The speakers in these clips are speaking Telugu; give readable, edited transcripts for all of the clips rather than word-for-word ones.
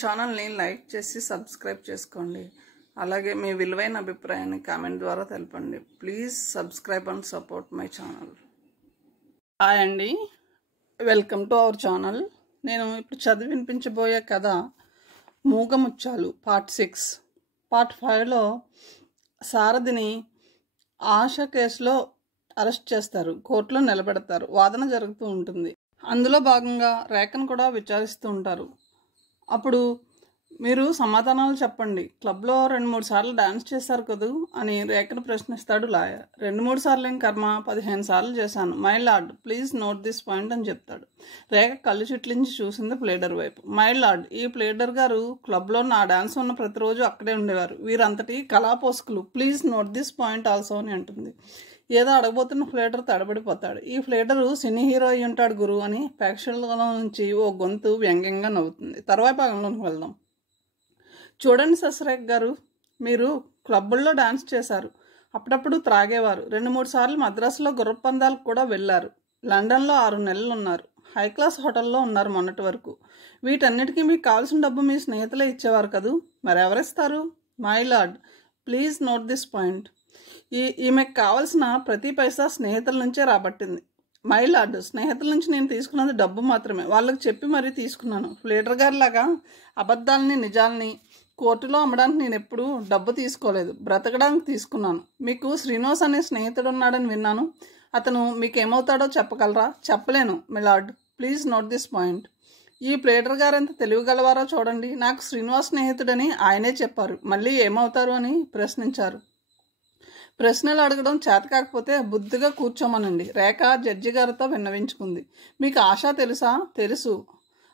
ఛానల్ని లైక్ చేసి సబ్స్క్రైబ్ చేసుకోండి. అలాగే మీ విలువైన అభిప్రాయాన్ని కామెంట్ ద్వారా తెలపండి. Please subscribe and support my channel. Hi అండి, వెల్కమ్ టు అవర్ ఛానల్. నేను ఇప్పుడు చదివి వినిపించబోయే కథ మూగముత్యాలు పార్ట్ 6. పార్ట్ 5లో సారథిని ఆశ కేసులో అరెస్ట్ చేస్తారు, కోర్టులో నిలబెడతారు, వాదన జరుగుతూ ఉంటుంది. అందులో భాగంగా రేఖను కూడా విచారిస్తూ ఉంటారు. అప్పుడు మీరు సమాధానాలు చెప్పండి, క్లబ్లో 2-3 సార్లు డాన్స్ చేశారు కదూ అని రేఖను ప్రశ్నిస్తాడు లాయర్. 2-3 సార్లు ఏం కర్మ, 15 సార్లు చేశాను. My lord, please note this point అని చెప్తాడు. రేఖ కళ్ళు చిట్లించి చూసింది ప్లేడర్ వైపు. మై లార్డ్, ఈ ప్లేడర్ గారు క్లబ్లో నా డాన్స్ ఉన్న ప్రతిరోజు అక్కడే ఉండేవారు. వీరంతటి కళాపోషకులు. Please note this point also అని అంటుంది. ఏదో అడగబోతున్న ఫ్లేటర్ తడబడిపోతాడు. ఈ ఫ్లేటరు సినీ హీరో అయి ఉంటాడు గురు అని ప్రేక్షకుల నుంచి ఓ గొంతు వ్యంగ్యంగా నవ్వుతుంది. తర్వాత భాగంలోకి వెళ్దాం. చూడండి సస్రేఖ్ గారు, మీరు క్లబ్బుల్లో డాన్స్ చేశారు, అప్పుడప్పుడు త్రాగేవారు, 2-3 సార్లు మద్రాసులో గుర్రపందాలకు కూడా వెళ్ళారు, లండన్లో 6 నెలలు ఉన్నారు, హై క్లాస్ హోటల్లో ఉన్నారు మొన్నటి వరకు. వీటన్నిటికీ మీకు కావాల్సిన డబ్బు మీ స్నేహితులే ఇచ్చేవారు కదూ, మరెవరిస్తారు? My lord, please note this point. ఈమెకు కావాల్సిన ప్రతి పైసా స్నేహితుల నుంచే రాబట్టింది. మై లార్డ్, స్నేహితుల నుంచి నేను తీసుకున్నది డబ్బు మాత్రమే, వాళ్ళకి చెప్పి మరీ తీసుకున్నాను. ఫ్లేటర్ గారి లాగా అబద్ధాలని నిజాలని కోర్టులో అమ్మడానికి నేను ఎప్పుడూ డబ్బు తీసుకోలేదు, బ్రతకడానికి తీసుకున్నాను. మీకు శ్రీనివాస్ అనే స్నేహితుడు ఉన్నాడని విన్నాను, అతను మీకేమవుతాడో చెప్పగలరా? చెప్పలేను milord, please note this point. ఈ ప్లేటర్ గారు ఎంత తెలివిగలవారో చూడండి. నాకు శ్రీనివాస్ స్నేహితుడని ఆయనే చెప్పారు, మళ్ళీ ఏమవుతారు అని ప్రశ్నించారు. ప్రశ్నలు అడగడం చేత కాకపోతే బుద్ధిగా కూర్చోమనండి, రేఖ జడ్జి గారితో విన్నవించుకుంది. మీకు ఆశ తెలుసా? తెలుసు.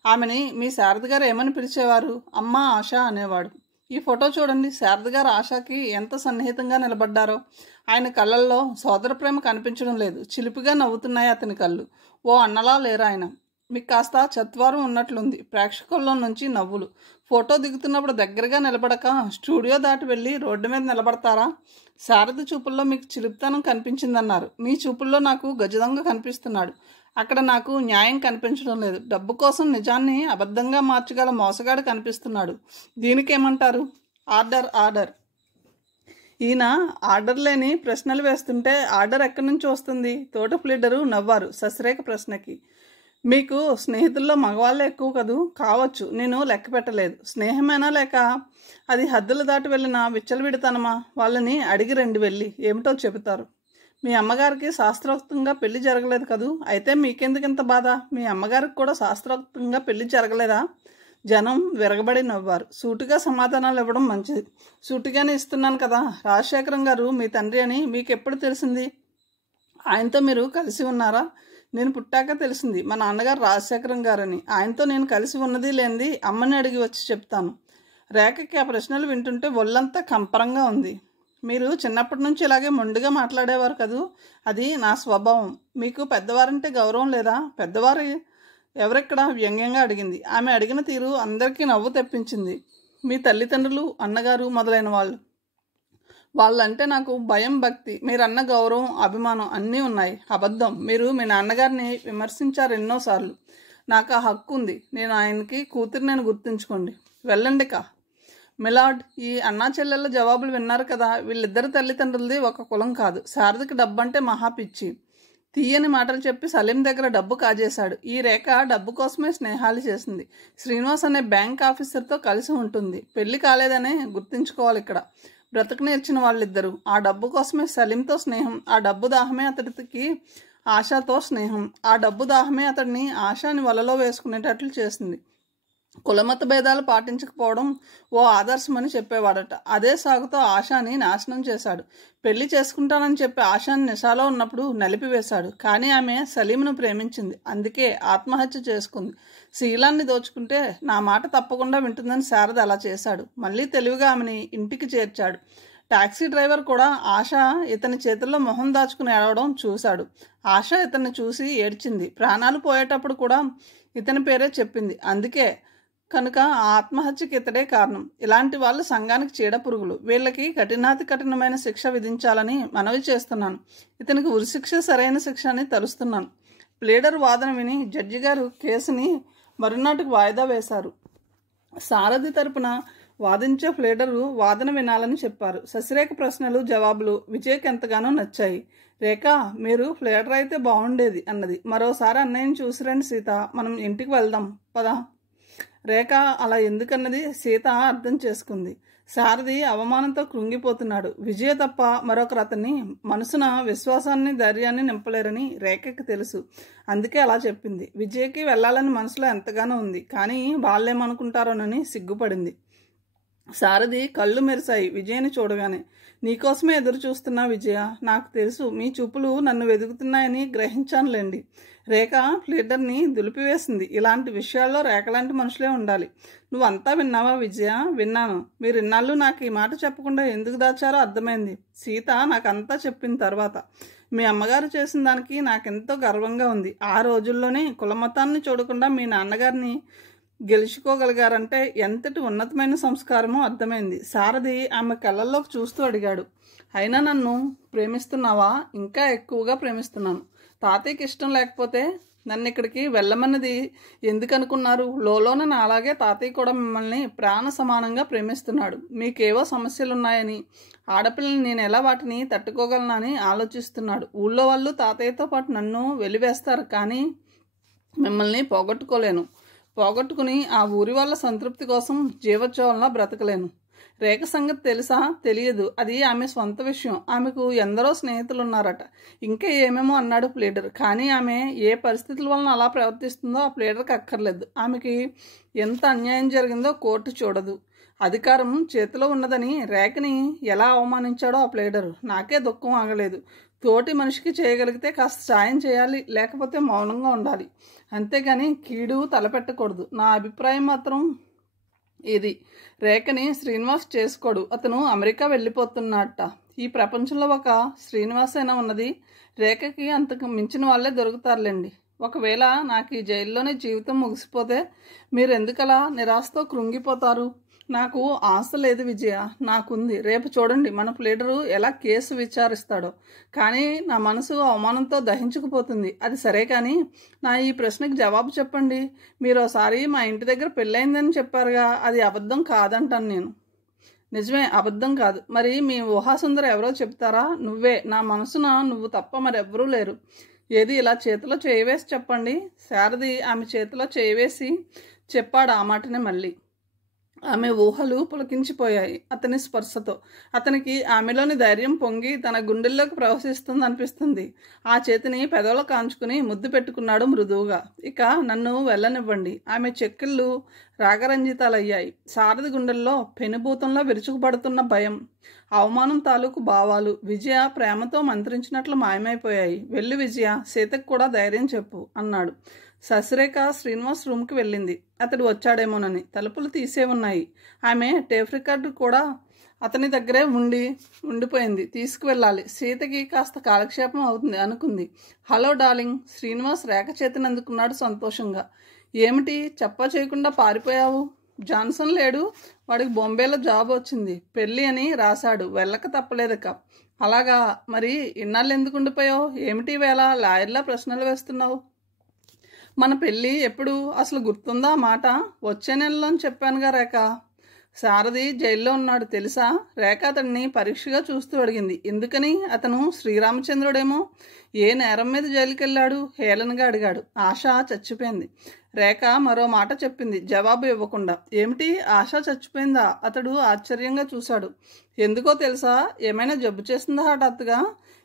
ఆమెని మీ శారద గారు ఏమని పిలిచేవారు? అమ్మ ఆశ అనేవాడు. ఈ ఫోటో చూడండి, శారద గారు ఆశకి ఎంత సన్నిహితంగా నిలబడ్డారో. ఆయన కళ్ళల్లో సోదర ప్రేమ కనిపించడం లేదు, చిలిపిగా నవ్వుతున్నాయి అతని కళ్ళు. ఓ అన్నలా లేరు ఆయన. మీకు కాస్త చత్వారం ఉన్నట్లుంది. ప్రేక్షకుల్లో నుంచి నవ్వులు. ఫోటో దిగుతున్నప్పుడు దగ్గరగా నిలబడక స్టూడియో దాటి వెళ్ళి రోడ్డు మీద నిలబడతారా? శారద చూపుల్లో మీకు చిలిపితనం కనిపించిందన్నారు, మీ చూపుల్లో నాకు గజదొంగ కనిపిస్తున్నాడు. అక్కడ నాకు న్యాయం కనిపించడం లేదు. డబ్బు కోసం నిజాన్ని అబద్ధంగా మార్చగల మోసగాడు కనిపిస్తున్నాడు. దీనికేమంటారు? Order, order. ఈయన ఆర్డర్ లేని ప్రశ్నలు వేస్తుంటే ఆర్డర్ ఎక్కడి నుంచి వస్తుంది? తోట ప్లీడరు నవ్వారు సస్రేఖ ప్రశ్నకి. మీకు స్నేహితుల్లో మగవాళ్ళే ఎక్కువ కదూ? కావచ్చు, నేను లెక్క పెట్టలేదు. స్నేహమేనా లేక అది హద్దులు దాటి వెళ్ళిన విచ్చలవిడితనమా? వాళ్ళని అడిగి రండి, వెళ్ళి ఏమిటో చెబుతారు. మీ అమ్మగారికి శాస్త్రోక్తంగా పెళ్లి జరగలేదు కదూ? అయితే మీకెందుకు ఇంత బాధ? మీ అమ్మగారికి కూడా శాస్త్రోక్తంగా పెళ్లి జరగలేదా? జనం విరగబడి నవ్వారు. సూటిగా సమాధానాలు ఇవ్వడం మంచిది. సూటిగానే ఇస్తున్నాను కదా. రాజశేఖరం గారు మీ తండ్రి అని మీకు ఎప్పుడు తెలిసింది? ఆయనతో మీరు కలిసి ఉన్నారా? నేను పుట్టాక తెలిసింది. మా నాన్నగారు రాజశేఖరం గారని. ఆయనతో నేను కలిసి ఉన్నది లేనిది అమ్మని అడిగి వచ్చి చెప్తాను. రేఖకి ఆ ప్రశ్నలు వింటుంటే ఒళ్ళంతా కంపరంగా ఉంది. మీరు చిన్నప్పటి నుంచి ఇలాగే మొండిగా మాట్లాడేవారు కదూ? అది నా స్వభావం. మీకు పెద్దవారంటే గౌరవం లేదా? పెద్దవారు ఎవరెక్కడ? వ్యంగ్యంగా అడిగింది. ఆమె అడిగిన తీరు అందరికీ నవ్వు తెప్పించింది. మీ తల్లిదండ్రులు, అన్నగారు మొదలైన వాళ్ళంటే నాకు భయం, భక్తి. మీరన్న గౌరవం, అభిమానం అన్నీ ఉన్నాయి. అబద్ధం. మీరు మీ నాన్నగారిని విమర్శించారు ఎన్నోసార్లు. నాకు ఆ హక్కు ఉంది. నేను ఆయనకి కూతురిని గుర్తుంచుకోండి. వెళ్ళండి కా. మిలార్డ్, ఈ అన్నా చెల్లెళ్ళ జవాబులు విన్నారు కదా. వీళ్ళిద్దరు తల్లిదండ్రులది ఒక కులం కాదు. శారదకి డబ్బంటే మహాపిచ్చి. తీయని మాటలు చెప్పి సలీం దగ్గర డబ్బు కాజేశాడు. ఈ రేఖ డబ్బు కోసమే స్నేహాలు చేసింది. శ్రీనివాస్ అనే బ్యాంక్ ఆఫీసర్తో కలిసి ఉంటుంది. పెళ్లి కాలేదనే గుర్తుంచుకోవాలి ఇక్కడ. బ్రతక నేర్చిన వాళ్ళిద్దరూ. ఆ డబ్బు కోసమే సలీంతో స్నేహం. ఆ డబ్బు దాహమే అతడికి ఆశతో స్నేహం. ఆ డబ్బు దాహమే అతడిని ఆశాని వలలో వేసుకునేటట్లు చేసింది. కులమత భేదాలు పాటించకపోవడం ఓ ఆదర్శమని చెప్పేవాడట. అదే సాగుతో ఆశాని నాశనం చేశాడు. పెళ్లి చేసుకుంటానని చెప్పి ఆశాని నిశాలో ఉన్నప్పుడు నలిపివేశాడు. కానీ ఆమె సలీంను ప్రేమించింది, అందుకే ఆత్మహత్య చేసుకుంది. శీలాన్ని దోచుకుంటే నా మాట తప్పకుండా వింటుందని శారద అలా చేశాడు. మళ్ళీ తెలివిగా ఆమెని ఇంటికి చేర్చాడు. టాక్సీ డ్రైవర్ కూడా ఆశ ఇతని చేతుల్లో మొహం దాచుకుని ఏడవడం చూశాడు. ఆశ ఇతన్ని చూసి ఏడ్చింది. ప్రాణాలు పోయేటప్పుడు కూడా ఇతని పేరే చెప్పింది. అందుకే కనుక ఆ ఆత్మహత్యకి ఇతడే కారణం. ఇలాంటి వాళ్ళు సంఘానికి చీడ పురుగులు. వీళ్ళకి కఠినాతి కఠినమైన శిక్ష విధించాలని మనవి చేస్తున్నాను. ఇతనికి ఉరిశిక్ష సరైన శిక్ష అని తలుస్తున్నాను. ప్లీడర్ వాదన విని జడ్జి గారు కేసుని మరునాటికి వాయిదా వేశారు. సారథి తరపున వాదించే ప్లేడరు వాదన వినాలని చెప్పారు. శశిరేఖ ప్రశ్నలు జవాబులు విజయ్కి ఎంతగానో నచ్చాయి. రేఖ, మీరు ప్లేడర్ అయితే బాగుండేది అన్నది. మరోసారి అన్నయ్యని చూసిరండి సీత, మనం ఇంటికి వెళ్దాం పదా. రేఖ అలా ఎందుకన్నది సీత అర్థం చేసుకుంది. సారథి అవమానంతో కృంగిపోతున్నాడు. విజయ తప్ప మరొకరు అతన్ని మనసున విశ్వాసాన్ని ధైర్యాన్ని నింపలేరని రేఖకి తెలుసు. అందుకే అలా చెప్పింది. విజయకి వెళ్ళాలని మనసులో ఎంతగానో ఉంది. కానీ వాళ్ళేమనుకుంటారోనని సిగ్గుపడింది. సారథి కళ్ళు మెరిశాయి విజయని చూడగానే. నీకోసమే ఎదురు చూస్తున్నా విజయ. నాకు తెలుసు మీ చూపులు నన్ను వెతుకుతున్నాయని గ్రహించానులేండి. రేఖ ప్లేడర్ని దులిపివేసింది. ఇలాంటి విషయాల్లో రేఖలాంటి మనుషులే ఉండాలి. నువ్వంతా విన్నావా విజయ? విన్నాను. మీరు ఇన్నాళ్ళు నాకు ఈ మాట చెప్పకుండా ఎందుకు దాచారో అర్థమైంది. సీత నాకంతా చెప్పిన తర్వాత మీ అమ్మగారు చేసిన దానికి నాకెంతో గర్వంగా ఉంది. ఆ రోజుల్లోనే కులమతాన్ని చూడకుండా మీ నాన్నగారిని గెలుచుకోగలిగారంటే ఎంతటి ఉన్నతమైన సంస్కారమో అర్థమైంది. సారథి ఆమె కళ్ళల్లోకి చూస్తూ అడిగాడు, అయినా నన్ను ప్రేమిస్తున్నావా? ఇంకా ఎక్కువగా ప్రేమిస్తున్నాను. తాతయ్యకి ఇష్టం లేకపోతే నన్ను ఇక్కడికి వెళ్ళమన్నది ఎందుకు అనుకున్నారు? లోలోన అలాగే తాతయ్య కూడా మిమ్మల్ని ప్రాణ సమానంగా ప్రేమిస్తున్నాడు. మీకేవో సమస్యలున్నాయని, ఆడపిల్లని నేను ఎలా వాటిని తట్టుకోగలనని ఆలోచిస్తున్నాడు. ఊళ్ళో వాళ్ళు తాతయ్యతో పాటు నన్ను వెలివేస్తారు, కానీ మిమ్మల్ని పోగొట్టుకుని ఆ ఊరి వాళ్ళ సంతృప్తి కోసం జీవోత్సవంలా బ్రతకలేను. రేఖ సంగతి తెలుసా? తెలియదు. అది ఆమె స్వంత విషయం. ఆమెకు ఎందరో స్నేహితులున్నారట. ఇంకా ఏమేమో అన్నాడు ప్లేడర్. కానీ ఆమె ఏ పరిస్థితుల వలన అలా ప్రవర్తిస్తుందో ఆ ప్లేడర్కి అక్కర్లేదు. ఆమెకి ఎంత అన్యాయం జరిగిందో కోర్టు చూడదు. అధికారం చేతిలో ఉన్నదని రేఖని ఎలా అవమానించాడో ఆ ప్లేడరు. నాకే దుఃఖం ఆగలేదు. తోటి మనిషికి చేయగలిగితే కాస్త సాయం చేయాలి, లేకపోతే మౌనంగా ఉండాలి. అంతేగాని కీడు తలపెట్టకూడదు. నా అభిప్రాయం మాత్రం ఇది. రేఖని శ్రీనివాస్ చేసుకోడు. అతను అమెరికా వెళ్ళిపోతున్నట్ట. ఈ ప్రపంచంలో ఒక శ్రీనివాస్ అయినా ఉన్నది. రేఖకి అంతకు మించిన వాళ్ళే దొరుకుతారులేండి. ఒకవేళ నాకు ఈ జైల్లోనే జీవితం ముగిసిపోతే మీరెందుకలా నిరాశతో కృంగిపోతారు? నాకు ఆశ లేదు విజయ, నాకుంది. రేపు చూడండి మన ప్లేడరు ఎలా కేసు విచారిస్తాడో. కానీ నా మనసు అవమానంతో దహించుకుపోతుంది. అది సరే, కానీ నా ఈ ప్రశ్నకి జవాబు చెప్పండి. మీరు ఒకసారి మా ఇంటి దగ్గర పెళ్ళయిందని చెప్పారుగా, అది అబద్ధం కాదంటాను నేను. నిజమే, అబద్ధం కాదు. మరి మీ ఊహాసుందర ఎవరో చెప్తారా? నువ్వే. నా మనసున నువ్వు తప్ప మరెవ్వరూ లేరు. ఏది ఇలా చేతిలో చేయవేసి చెప్పండి. సారథి ఆమె చేతిలో చేయవేసి చెప్పాడు ఆ మాటనే మళ్ళీ. ఆమె ఊహలు పులకించిపోయాయి అతని స్పర్శతో. అతనికి ఆమెలోని ధైర్యం పొంగి తన గుండెల్లోకి ప్రవహిస్తుంది అనిపిస్తుంది. ఆ చేతిని పెదవులు కాంచుకుని ముద్దు పెట్టుకున్నాడు మృదువుగా. ఇక నన్ను వెళ్ళనివ్వండి. ఆమె చెక్కిళ్ళు రాగరంజితాలయ్యాయి. సారథి గుండెల్లో పెనుభూతంలో విరుచుకుపడుతున్న భయం, అవమానం తాలూకు భావాలు విజయ ప్రేమతో మంత్రించినట్లు మాయమైపోయాయి. వెళ్ళు విజయ, సీతకు కూడా ధైర్యం చెప్పు అన్నాడు. శశిరేఖ శ్రీనివాస్ రూమ్కి వెళ్ళింది. అతడు వచ్చాడేమోనని. తలుపులు తీసే ఉన్నాయి. ఆమె టేప్ రికార్డు కూడా అతని దగ్గరే ఉండిపోయింది. తీసుకువెళ్ళాలి. సీతకి కాస్త కాలక్షేపం అవుతుంది అనుకుంది. Hello darling. శ్రీనివాస్ రేఖ చేతిని అందుకున్నాడు సంతోషంగా. ఏమిటి చెప్పా చేయకుండా పారిపోయావు? జాన్సన్ లేడు, వాడికి బొంబేలో జాబ్ వచ్చింది, పెళ్ళి అని రాశాడు, వెళ్ళక తప్పలేదక. అలాగా, మరి ఇన్నాళ్ళు ఎందుకు ఉండిపోయావు? ఏమిటి వేళ లాయర్లా ప్రశ్నలు వేస్తున్నావు? మన పెళ్ళి ఎప్పుడు అసలు గుర్తుందా మాట? వచ్చే నెలలోని చెప్పానుగా రేఖ. సారథి జైల్లో ఉన్నాడు తెలుసా? రేఖ అతడిని పరీక్షగా చూస్తూ అడిగింది. ఎందుకని? అతను శ్రీరామచంద్రుడేమో. ఏ నేరం మీద జైలుకి వెళ్ళాడు? హేళనగా అడిగాడు. ఆశ చచ్చిపోయింది. రేఖ మరో మాట చెప్పింది జవాబు ఇవ్వకుండా. ఏమిటి, ఆశ చచ్చిపోయిందా? అతడు ఆశ్చర్యంగా చూశాడు. ఎందుకో తెలుసా? ఏమైనా జబ్బు చేసిందా హఠాత్తుగా?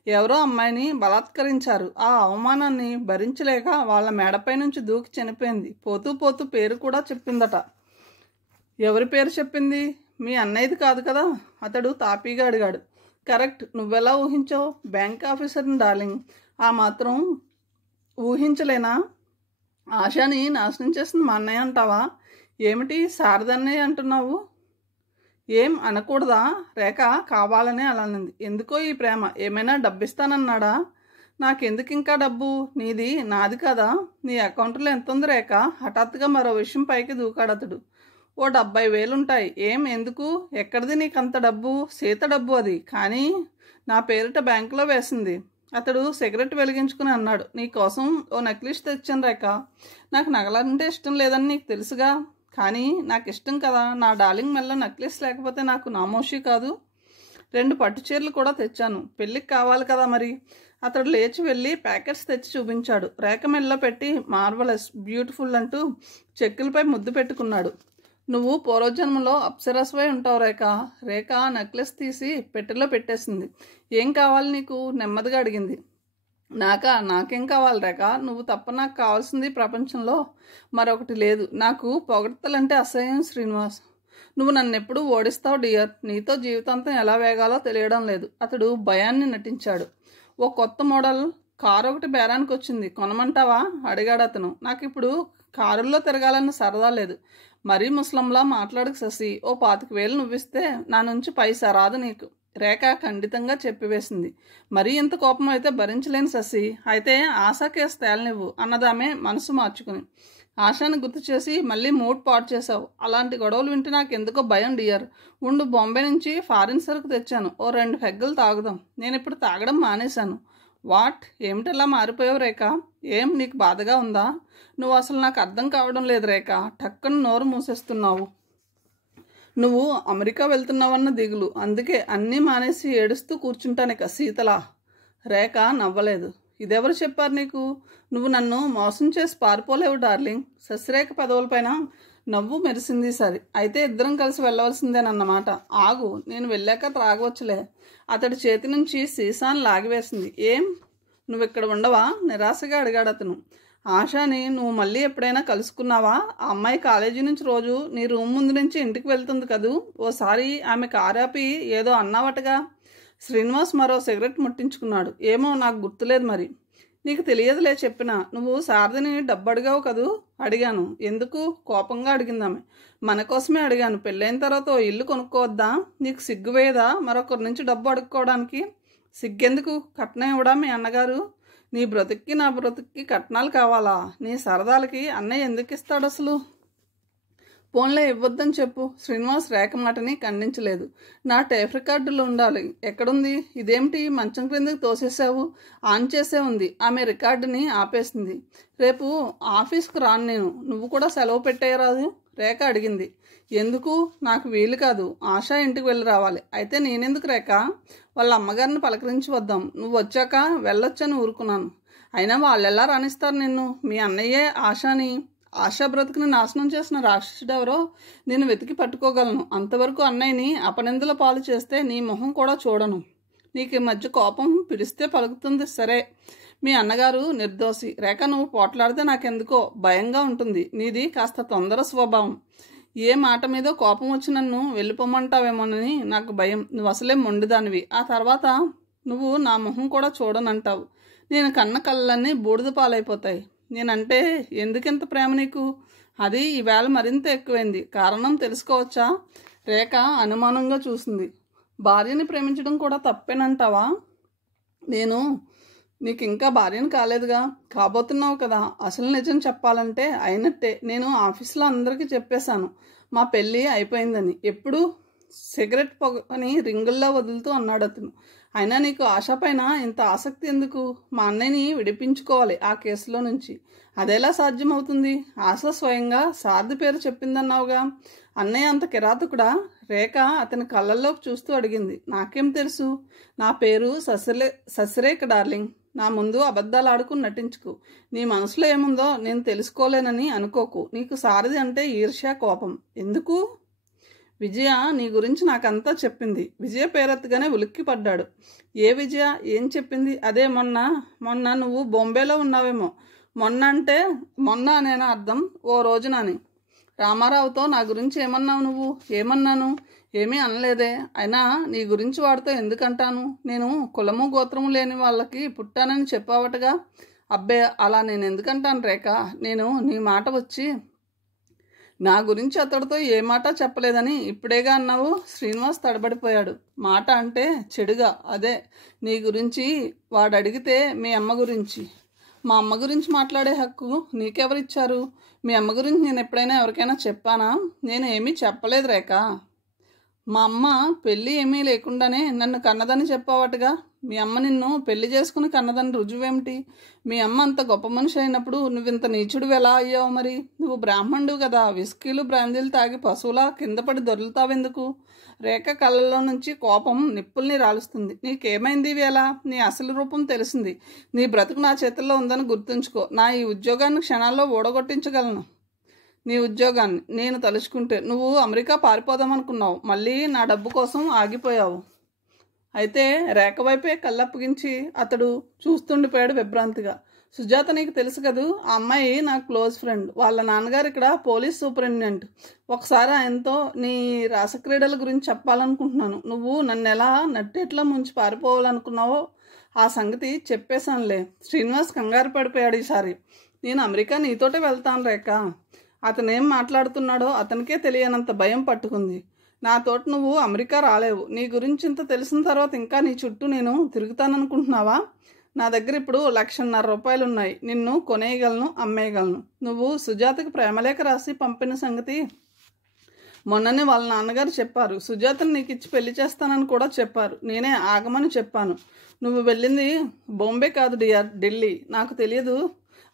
ఎవరో అమ్మాయిని బలాత్కరించారు. ఆ అవమానాన్ని భరించలేక వాళ్ళ మేడపై నుంచి దూకి చనిపోయింది. పోతూ పోతూ పేరు కూడా చెప్పిందట. ఎవరి పేరు చెప్పింది? మీ అన్నయ్యది కాదు కదా? అతడు తాపీగా అడిగాడు. కరెక్ట్. నువ్వెలా ఊహించావు? బ్యాంక్ ఆఫీసర్ని డార్లింగ్. ఆ మాత్రం ఊహించలేనా? ఆశని నాశనం చేసింది మా అన్నయ్య అంటావా? ఏమిటి శారదన్నయ్య అంటున్నావు? ఏం అనకూడదా? రేఖ కావాలనే అలానంది. ఎందుకో ఈ ప్రేమ. ఏమైనా డబ్బిస్తానన్నాడా? నాకెందుకు ఇంకా డబ్బు? నీది నాది కదా. నీ అకౌంట్లో ఎంత ఉంది రేఖ? హఠాత్తుగా మరో విషయం పైకి దూకాడు అతడు. ఓ 70,000 ఉంటాయి. ఏం, ఎందుకు? ఎక్కడిది నీకంత డబ్బు? సీత డబ్బు అది. కానీ నా పేరిట బ్యాంకులో వేసింది. అతడు సిగరెట్ వెలిగించుకుని అన్నాడు. నీకోసం ఓ నెక్లెస్ తెచ్చాను రేఖ. నాకు నగలంటే ఇష్టం లేదని నీకు తెలుసుగా. కానీ నాకు ఇష్టం కదా, నా డార్లింగ్ మెల్ల నెక్లెస్ లేకపోతే నాకు నామోషి కాదు. 2 పట్టు చీరలు కూడా తెచ్చాను, పెళ్ళికి కావాలి కదా మరి. అతడు లేచి వెళ్ళి ప్యాకెట్స్ తెచ్చి చూపించాడు. రేఖ మెల్ల పెట్టి మార్వలస్, బ్యూటిఫుల్ అంటూ చెక్కులపై ముద్దు పెట్టుకున్నాడు. నువ్వు పూర్వజన్మలో అప్సరస్వై ఉంటావు రేఖ. రేఖ నెక్లెస్ తీసి పెట్టెలో పెట్టేసింది. ఏం కావాలి నీకు? నెమ్మదిగా అడిగింది. నాకేం కావాలి రేఖ? నువ్వు తప్ప నాకు కావాల్సింది ప్రపంచంలో మరొకటి లేదు. నాకు పొగడ్తలంటే అసహ్యం శ్రీనివాస్. నువ్వు నన్ను ఎప్పుడు ఓడిస్తావు డియర్. నీతో జీవితాంతం ఎలా వేగాలో తెలియడం లేదు. అతడు భయాన్ని నటించాడు. ఓ కొత్త మోడల్ కారు ఒకటి బేరానికి వచ్చింది, కొనమంటావా అడిగాడు అతను. నాకు ఇప్పుడు కారుల్లో తిరగాలన్న సరదా లేదు. మరీ ముస్లింలా మాట్లాడకు శశి. ఓ 25,000 నువ్విస్తే నా నుంచి పైసా రాదు నీకు. రేఖ ఖండితంగా చెప్పివేసింది. మరీ ఇంత కోపం అయితే భరించలేని శశి. అయితే ఆశా కేసు తేలనివ్వు అన్నదామే మనసు మార్చుకుని. ఆశాను గుర్తు చేసి మళ్ళీ మూడ్ పాడు చేశావు. అలాంటి గొడవలు వింటే నాకు ఎందుకో భయం డియర్. ఉండు, బాంబే నుంచి ఫారిన్ సరుకు తెచ్చాను, ఓ 2 పెగ్గలు తాగుదాం. నేను ఇప్పుడు తాగడం మానేశాను. వాట్? ఏమిటలా మారిపోయావు రేఖ? ఏం నీకు బాధగా ఉందా? నువ్వు అసలు నాకు అర్థం కావడం లేదు రేఖ. టక్కున నోరు మూసేస్తున్నావు. నువ్వు అమెరికా వెళ్తున్నావన్న దిగులు, అందుకే అన్నీ మానేసి ఏడుస్తూ కూర్చుంటానిక శీతలా. రేఖ నవ్వలేదు. ఇదెవరు చెప్పారు నీకు? నువ్వు నన్ను మోసం చేసి పారిపోలేవు డార్లింగ్. శశిరేఖ పెదవులపైన నవ్వు మెరిసింది. సరి, అయితే ఇద్దరం కలిసి వెళ్ళవలసిందేనన్నమాట. ఆగు, నేను వెళ్ళాక త్రాగవచ్చులే. అతడి చేతి నుంచి సీసాను లాగివేసింది. ఏం, నువ్వు ఇక్కడ ఉండవా? నిరాశగా అడిగాడు అతను. ఆశాని నువ్వు మళ్ళీ ఎప్పుడైనా కలుసుకున్నావా? ఆ అమ్మాయి కాలేజీ నుంచి రోజు నీ రూమ్ ముందు నుంచి ఇంటికి వెళ్తుంది కదూ. ఓసారి ఆమె కారాపి ఏదో అన్నావటగా. శ్రీనివాస్ మరో సిగరెట్ ముట్టించుకున్నాడు. ఏమో నాకు గుర్తులేదు మరి. నీకు తెలియదులే చెప్పినా. నువ్వు శారదని డబ్బు అడిగావు కదూ. అడిగాను. ఎందుకు? కోపంగా అడిగిందామె. మన కోసమే అడిగాను. పెళ్ళైన తర్వాత ఓ ఇల్లు కొనుక్కోవద్దా? నీకు సిగ్గు వేయదా మరొకరి నుంచి డబ్బు అడుక్కోవడానికి? సిగ్గెందుకు? కట్నం ఇవ్వడా మీ అన్నగారు? నీ బ్రతుక్కి నా బ్రతుక్కి కట్నాలు కావాలా? నీ సరదాలకి అన్నయ్య ఎందుకు ఇస్తాడు అసలు? ఫోన్లో ఇవ్వద్దని చెప్పు. శ్రీనివాస్ రేఖ మాటని ఖండించలేదు. నా టేప్ రికార్డులో ఉండాలి. ఎక్కడుంది? ఇదేమిటి మంచం క్రిందకి తోసేసావు? ఆన్ చేసే ఉంది. ఆమె రికార్డుని ఆపేసింది. రేపు ఆఫీస్కు రాను నేను. నువ్వు కూడా సెలవు పెట్టేయరాదు? రేఖ అడిగింది. ఎందుకు? నాకు వీలు కాదు. ఆశా ఇంటికి వెళ్ళి రావాలి. అయితే నేనెందుకు రేఖ? వాళ్ళ అమ్మగారిని పలకరించి వద్దాం. నువ్వు వచ్చాక వెళ్ళొచ్చని ఊరుకున్నాను. అయినా వాళ్ళెలా రాణిస్తారు నిన్ను? మీ అన్నయ్యే ఆశాని. ఆశా బ్రతుకుని నాశనం చేసిన రాక్షసుడెవరో నేను వెతికి పట్టుకోగలను. అంతవరకు అన్నయ్యని అపనిందల పాలు చేస్తే నీ మొహం కూడా చూడను. నీకు ఈ మధ్య కోపం పిలిస్తే పలుకుతుంది. సరే, మీ అన్నగారు నిర్దోషి. రేఖ, నువ్వు పోట్లాడితే నాకెందుకో భయంగా ఉంటుంది. నీది కాస్త తొందర స్వభావం. ఏ మాట మీదో కోపం వచ్చి నన్ను వెళ్ళిపోమంటావేమోనని నాకు భయం. నువ్వు అసలే మొండిదానివి. ఆ తర్వాత నువ్వు నా మొహం కూడా చూడనంటావు. నేను కన్న కళ్ళన్నీ బూడిద పాలైపోతాయి. నేనంటే ఎందుకెంత ప్రేమ నీకు? అది ఈవేళ మరింత ఎక్కువైంది. కారణం తెలుసుకోవచ్చా? రేఖ అనుమానంగా చూసింది. భార్యని ప్రేమించడం కూడా తప్పేనంటావా? నీకు ఇంకా భార్యను కాలేదుగా. కాబోతున్నావు కదా. అసలు నిజం చెప్పాలంటే అయినట్టే. నేను ఆఫీస్లో అందరికీ చెప్పేశాను మా పెళ్ళి అయిపోయిందని. ఎప్పుడు? సిగరెట్ పొగని రింగుల్లో వదులుతూ అన్నాడు అతను. అయినా నీకు ఆశ పైన ఇంత ఆసక్తి ఎందుకు? మా అన్నయ్యని విడిపించుకోవాలి ఆ కేసులో నుంచి. అదెలా సాధ్యమవుతుంది? ఆశ స్వయంగా సారథి పేరు చెప్పిందన్నావుగా. అన్నయ్య అంత కిరాతకుడా? రేఖ అతని కళ్ళల్లోకి చూస్తూ అడిగింది. నాకేం తెలుసు? నా పేరు శశిరేఖ డార్లింగ్. నా ముందు అబద్ధాలు ఆడుకుని నటించుకు. నీ మనసులో ఏముందో నేను తెలుసుకోలేనని అనుకోకు. నీకు సారథి అంటే ఈర్ష్య, కోపం. ఎందుకు? విజయ నీ గురించి నాకంతా చెప్పింది. విజయ పేరెత్తగానే ఉలిక్కి పడ్డాడు. ఏ విజయ? ఏం చెప్పింది? అదే మొన్న నువ్వు బొంబేలో ఉన్నావేమో. మొన్న అనేనా అర్థం? ఓ రోజునని. రామారావుతో నా గురించి ఏమన్నావు నువ్వు? ఏమన్నాను? ఏమీ అనలేదే. అయినా నీ గురించి వాడితో ఎందుకంటాను? నేను కులము గోత్రము లేని వాళ్ళకి పుట్టానని చెప్పావటగా. అబ్బే, అలా నేను ఎందుకంటాను రేఖ? నేను నీ మాట వచ్చి నా గురించి అతడితో ఏ మాట చెప్పలేదని ఇప్పుడేగా అన్నావు. శ్రీనివాస్ తడబడిపోయాడు. మాట అంటే చెడుగా? అదే నీ గురించి వాడు అడిగితే మీ అమ్మ గురించి. మా అమ్మ గురించి మాట్లాడే హక్కు నీకెవరిచ్చారు? మీ అమ్మ గురించి నేను ఎప్పుడైనా ఎవరికైనా చెప్పానా? నేను ఏమీ చెప్పలేదు రేఖ. మా అమ్మ పెళ్ళి ఏమీ లేకుండానే నన్ను కన్నదని చెప్పావటగా. మీ అమ్మ నిన్ను పెళ్లి చేసుకుని కన్నదని రుజువేమిటి? మీ అమ్మ అంత గొప్ప మనిషి అయినప్పుడు నువ్వింత నీచుడు ఎలా అయ్యావు? మరి నువ్వు బ్రాహ్మణుడు కదా, విస్కీలు బ్రాందీలు తాగి పశువులా కింద పడి దొర్లుతావెందుకు? రేఖ కళ్ళల్లో నుంచి కోపం నిప్పుల్ని రాలుస్తుంది. నీకేమైంది వేళ? నీ అసలు రూపం తెలిసింది. నీ బ్రతుకు నా చేతుల్లో ఉందని గుర్తుంచుకో. నా ఈ ఉద్యోగాన్ని క్షణాల్లో ఓడగొట్టించగలను. నీ ఉద్యోగాన్ని నేను తలుచుకుంటే. నువ్వు అమెరికా పారిపోదామనుకున్నావు, మళ్ళీ నా డబ్బు కోసం ఆగిపోయావు. అయితే రేఖ వైపే కళ్ళప్పగించి అతడు చూస్తుండిపోయాడు విభ్రాంతిగా. సుజాత నీకు తెలుసు కదూ, ఆ అమ్మాయి నా క్లోజ్ ఫ్రెండ్. వాళ్ళ నాన్నగారు ఇక్కడ పోలీస్ సూపరింటెండెంట్. ఒకసారి ఆయనతో నీ రాసక్రీడల గురించి చెప్పాలనుకుంటున్నాను. నువ్వు నన్ను ఎలా నట్టేట్లా ముంచి పారిపోవాలనుకున్నావో ఆ సంగతి చెప్పేశానులే. శ్రీనివాస్ కంగారు పడిపోయాడు ఈసారి. నేను అమెరికా నీతోటే వెళ్తాను రేఖ. అతనేం మాట్లాడుతున్నాడో అతనికే తెలియనంత భయం పట్టుకుంది. నాతోటి నువ్వు అమెరికా రాలేవు. నీ గురించి ఇంత తెలిసిన తర్వాత ఇంకా నీ చుట్టూ నేను తిరుగుతాననుకుంటున్నావా? నా దగ్గర ఇప్పుడు ₹1,50,000 ఉన్నాయి. నిన్ను కొనేయగలను, అమ్మేయగలను. నువ్వు సుజాతకి ప్రేమలేఖ రాసి పంపిన సంగతి మొన్ననే వాళ్ళ నాన్నగారు చెప్పారు. సుజాతను నీకు ఇచ్చి పెళ్లి చేస్తానని కూడా చెప్పారు. నేనే ఆగమని చెప్పాను. నువ్వు వెళ్ళింది బాంబే కాదు డియర్, ఢిల్లీ. నాకు తెలియదు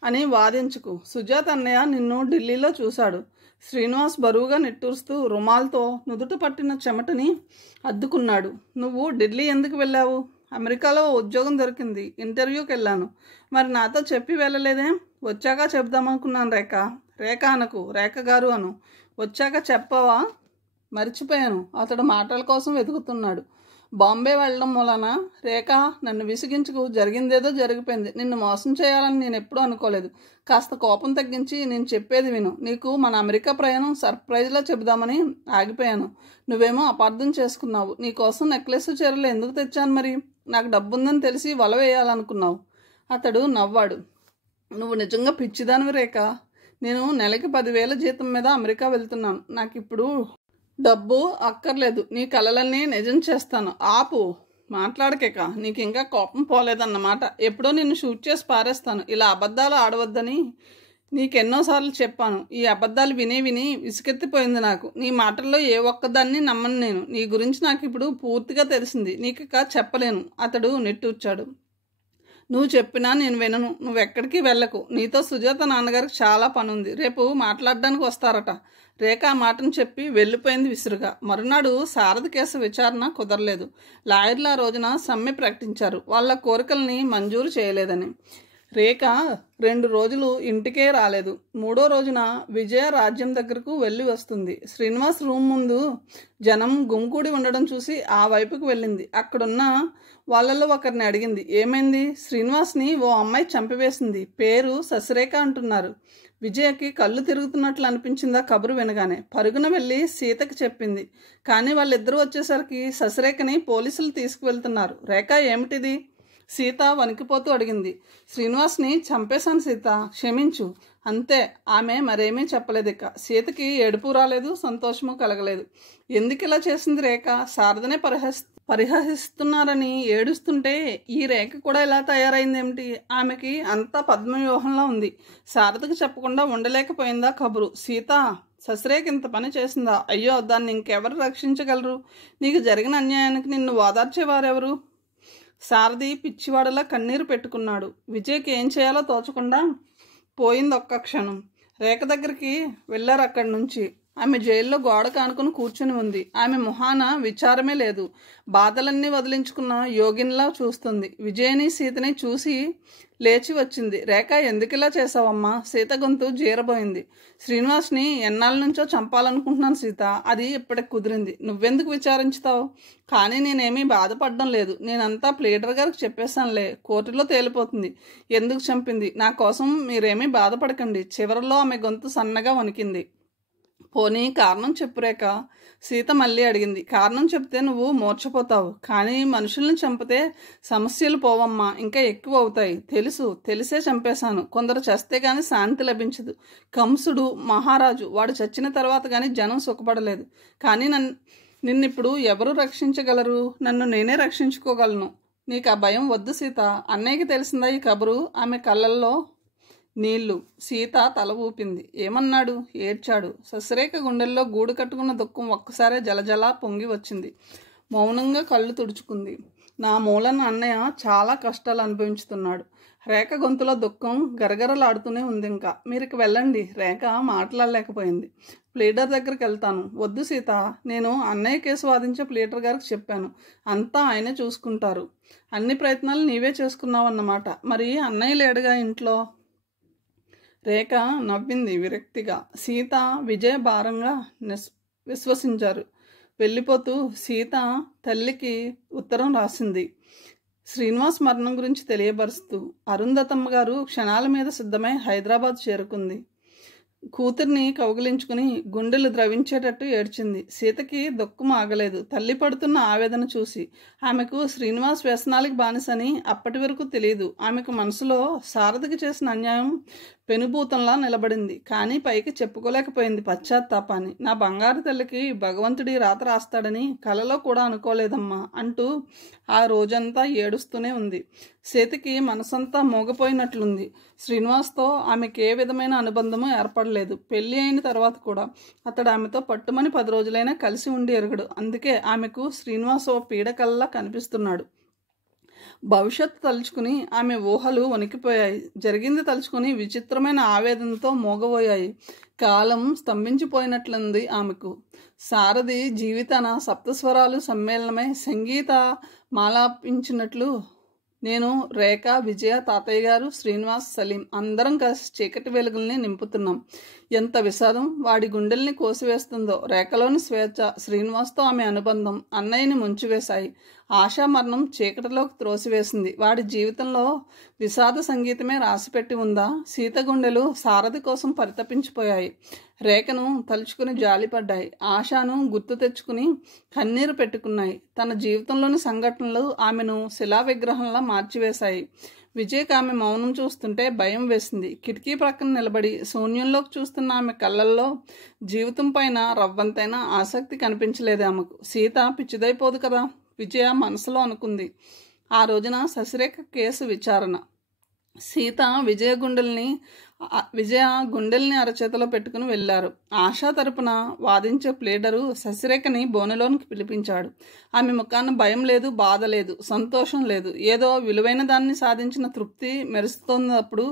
అని వాదించుకు. సుజాత అన్నయ్య నిన్ను ఢిల్లీలో చూశాడు. శ్రీనివాస్ బరువుగా నిట్టూరుస్తూ రుమాల్తో నుదుట పట్టిన చెమటని అద్దుకున్నాడు. నువ్వు ఢిల్లీ ఎందుకు వెళ్ళావు? అమెరికాలో ఉద్యోగం దొరికింది, ఇంటర్వ్యూకి వెళ్ళాను. మరి నాతో చెప్పి వెళ్ళలేదే? వచ్చాక చెప్దామనుకున్నాను రేఖ. రేఖ అనకు, రేఖ గారు అను. వచ్చాక చెప్పవా? మర్చిపోయాను. అతడు మాటల కోసం వెతుకుతున్నాడు. బాంబే వెళ్ళడం మూలన రేఖ నన్ను విసిగించుకు. జరిగిందేదో జరిగిపోయింది. నిన్ను మోసం చేయాలని నేను ఎప్పుడూ అనుకోలేదు. కాస్త కోపం తగ్గించి నేను చెప్పేది విను. నీకు మన అమెరికా ప్రయాణం సర్ప్రైజ్లా చెబుదామని ఆగిపోయాను. నువ్వేమో అపార్థం చేసుకున్నావు. నీకోసం నెక్లెస్ చీరలు ఎందుకు తెచ్చాను? మరి నాకు డబ్బుందని తెలిసి వల వేయాలనుకున్నావు. అతడు నవ్వాడు. నువ్వు నిజంగా పిచ్చిదానివి రేఖ. నేను నెలకి 10,000 జీతం మీద అమెరికా వెళ్తున్నాను. నాకు ఇప్పుడు డబ్బు అక్కర్లేదు. నీ కలలన్నీ నిజం చేస్తాను. ఆపు, మాట్లాడకేక. నీకు ఇంకా కోపం పోలేదన్నమాట. ఎప్పుడో నిన్ను షూట్ చేసి పారేస్తాను. ఇలా అబద్ధాలు ఆడవద్దని నీకెన్నోసార్లు చెప్పాను. ఈ అబద్ధాలు విని విని విసుకెత్తిపోయింది నాకు. నీ మాటల్లో ఏ ఒక్కదాన్ని నమ్మను నేను. నీ గురించి నాకు ఇప్పుడు పూర్తిగా తెలిసింది. నీకు చెప్పలేను. అతడు నిట్టూర్చాడు. నువ్వు చెప్పినా నేను వినను. నువ్వెక్కడికి వెళ్ళకు. నీతో సుజాత నాన్నగారికి చాలా పనుంది. రేపు మాట్లాడడానికి వస్తారట. రేఖ ఆ మాటను చెప్పి వెళ్ళిపోయింది విసురుగా. మరునాడు శారద కేసు విచారణ కుదరలేదు. లాయర్లు ఆ రోజున సమ్మె ప్రకటించారు. వాళ్ళ కోరికల్ని మంజూరు చేయలేదని. రేఖ 2 రోజులు ఇంటికే రాలేదు. 3వ రోజున విజయ రాజ్యం దగ్గరకు వెళ్ళి వస్తుంది. శ్రీనివాస్ రూమ్ ముందు జనం గుమికూడి ఉండడం చూసి ఆ వైపుకు వెళ్ళింది. అక్కడున్న వాళ్ళల్లో ఒకరిని అడిగింది. ఏమైంది? శ్రీనివాస్ని ఓ అమ్మాయి చంపివేసింది. పేరు శశిరేఖ అంటున్నారు. విజయకి కళ్ళు తిరుగుతున్నట్లు అనిపించిందా కబురు వినగానే. పరుగున వెళ్ళి సీతకి చెప్పింది. కానీ వాళ్ళిద్దరూ వచ్చేసరికి శశిరేఖని పోలీసులు తీసుకువెళ్తున్నారు. రేఖ ఏమిటిది? సీత వణికిపోతూ అడిగింది. శ్రీనివాస్ని చంపేశాను సీత, క్షమించు. అంతే. ఆమె మరేమీ చెప్పలేదు. ఇక సీతకి ఏడుపు రాలేదు, సంతోషము కలగలేదు. ఎందుకు ఇలా చేసింది రేఖ? శారదనే పరిహసిస్తున్నారని ఏడుస్తుంటే ఈ రేఖ కూడా ఇలా తయారైందేమిటి? ఆమెకి అంతా పద్మవ్యూహంలా ఉంది. శారదకు చెప్పకుండా ఉండలేకపోయిందా కబురు? సీత, శశిరేఖ ఇంత పని చేసిందా? అయ్యో, దాన్ని ఇంకెవరు రక్షించగలరు? నీకు జరిగిన అన్యాయానికి నిన్ను ఓదార్చేవారెవరు? శారది పిచ్చివాడలా కన్నీరు పెట్టుకున్నాడు. విజయ్కి ఏం చేయాలో తోచకుండా పోయింది ఒక్క క్షణం. రేఖ దగ్గరికి వెళ్ళారు. అక్కడి నుంచి ఆమె జైల్లో గోడ కానుకుని కూర్చుని ఉంది. ఆమె మొహాన విచారమే లేదు. బాధలన్నీ వదిలించుకున్న యోగినిలా చూస్తుంది. విజయని సీతని చూసి లేచి వచ్చింది. రేఖ, ఎందుకిలా చేసావమ్మా? సీత గొంతు జీరబోయింది. శ్రీనివాస్ని ఎన్నాళ్ళ నుంచో చంపాలనుకుంటున్నాను సీత. అది ఇప్పటికి కుదిరింది. నువ్వెందుకు విచారించుతావు? కానీ నేనేమీ బాధపడడం లేదు. నేనంతా ప్లీడర్ గారికి చెప్పేశానులే. కోర్టులో తేలిపోతుంది ఎందుకు చంపింది. నా కోసం మీరేమీ బాధపడకండి. చివరిలో ఆమె గొంతు సన్నగా వణికింది. పోనీ కారణం చెప్పు రేఖ. సీత మళ్ళీ అడిగింది. కారణం చెప్తే నువ్వు మూర్ఛపోతావు. కానీ మనుషుల్ని చంపితే సమస్యలు పోవమ్మా, ఇంకా ఎక్కువ అవుతాయి. తెలిసే చంపేశాను. కొందరు చస్తే కానీ శాంతి లభించదు. కంసుడు మహారాజు, వాడు చచ్చిన తర్వాత కానీ జనం సుఖపడలేదు. కానీ నిన్నిప్పుడు ఎవరు రక్షించగలరు? నన్ను నేనే రక్షించుకోగలను. నీకు ఆ భయం వద్దు సీత. అన్నయ్యకి తెలిసిందా ఈ కబురు? ఆమె కళ్ళల్లో నీళ్లు. సీత తల ఊపింది. ఏమన్నాడు? ఏడ్చాడు. శశిరేఖ గుండెల్లో గూడు కట్టుకున్న దుఃఖం ఒక్కసారే జలజలా పొంగి వచ్చింది. మౌనంగా కళ్ళు తుడుచుకుంది. నా మూలన అన్నయ్య చాలా కష్టాలు అనుభవించుతున్నాడు. రేఖ గొంతులో దుఃఖం గరగరలాడుతూనే ఉంది. ఇంకా మీరికి వెళ్ళండి. రేఖ మాట్లాడలేకపోయింది. ప్లీడర్ దగ్గరికి వెళ్తాను. వద్దు సీత, నేను అన్నయ్య కేసు వాదించే ప్లీడర్ గారికి చెప్పాను. అంతా ఆయనే చూసుకుంటారు. అన్ని ప్రయత్నాలు నీవే చేసుకున్నావన్నమాట. మరి అన్నయ్య లేడుగా ఇంట్లో. రేఖ నవ్వింది విరక్తిగా. సీత, విజయ భారంగా విశ్వసించారు. వెళ్ళిపోతూ సీత తల్లికి ఉత్తరం రాసింది. శ్రీనివాస్ మరణం గురించి తెలియబరుస్తూ. అరుంధతమ్మ గారు క్షణాల మీద సిద్ధమై హైదరాబాద్ చేరుకుంది. కూతుర్ని కౌగిలించుకుని గుండెలు ద్రవించేటట్టు ఏడ్చింది. సీతకి దుఃఖం ఆగలేదు. తల్లి పడుతున్న ఆవేదన చూసి. ఆమెకు శ్రీనివాస్ వ్యసనాలకి బానిసని అప్పటి వరకు తెలియదు. ఆమెకు మనసులో శారదకి చేసిన అన్యాయం పెనుభూతంలా నిలబడింది. కానీ పైకి చెప్పుకోలేకపోయింది పశ్చాత్తాపాన్ని. నా బంగారు తల్లికి భగవంతుడి రాత రాస్తాడని కలలో కూడా అనుకోలేదమ్మా అంటూ ఆ రోజంతా ఏడుస్తూనే ఉంది. సీతకి మనసంతా మోగపోయినట్లుంది. శ్రీనివాస్తో ఆమెకి ఏ విధమైన అనుబంధము ఏర్పడలేదు. పెళ్లి అయిన తర్వాత కూడా అతడు ఆమెతో పట్టుమని 10 రోజులైనా కలిసి ఉండి ఎరగడు. అందుకే ఆమెకు శ్రీనివాస్ ఓ పీడకల్లా కనిపిస్తున్నాడు. భవిష్యత్తు తలుచుకుని ఆమె ఊహలు వణికిపోయాయి. జరిగింది తలుచుకుని విచిత్రమైన ఆవేదనతో మోగబోయాయి. కాలం స్తంభించిపోయినట్లుంది ఆమెకు. సారథి జీవితాన సప్తస్వరాలు సమ్మేళనమై సంగీత మాలాపించినట్లు నేను, రేఖ, విజయ, తాతయ్య గారు, శ్రీనివాస్, సలీం అందరం కలిసి చీకటి వెలుగుల్ని నింపుతున్నాం. ఎంత విషాదం వాడి గుండెల్ని కోసివేస్తుందో. రేఖలోని స్వేచ్ఛ, శ్రీనివాస్తో ఆమె అనుబంధం అన్నయ్యని ముంచివేశాయి. ఆశా మరణం చీకటిలోకి త్రోసివేసింది. వాడి జీవితంలో విషాద సంగీతమే రాసిపెట్టి ఉందా? సీత గుండెలు సారథి కోసం పరితపించిపోయాయి. రేఖను తలుచుకుని జాలిపడ్డాయి. ఆశాను గుర్తు తెచ్చుకుని కన్నీరు పెట్టుకున్నాయి. తన జీవితంలోని సంఘటనలు ఆమెను శిలా విగ్రహంలా మార్చివేశాయి. విజయ్కి ఆమె మౌనం చూస్తుంటే భయం వేసింది. కిటికీ ప్రక్కన నిలబడి శూన్యంలోకి చూస్తున్న ఆమె కళ్ళల్లో జీవితం పైన రవ్వంతైనా ఆసక్తి కనిపించలేదు ఆమెకు. సీత పిచ్చిదైపోదు కదా విజయ మనసులో అనుకుంది. ఆ రోజున శశిరేఖ కేసు విచారణ. సీత విజయ గుండెల్ని అరచేతిలో పెట్టుకుని వెళ్లారు. ఆశా తరపున వాదించే ప్లేడరు శశిరేఖని బోనులోనికి పిలిపించాడు. ఆమె ముఖాన భయం లేదు, బాధ లేదు, సంతోషం లేదు. ఏదో విలువైన దాన్ని సాధించిన తృప్తి మెరుస్తున్నప్పుడు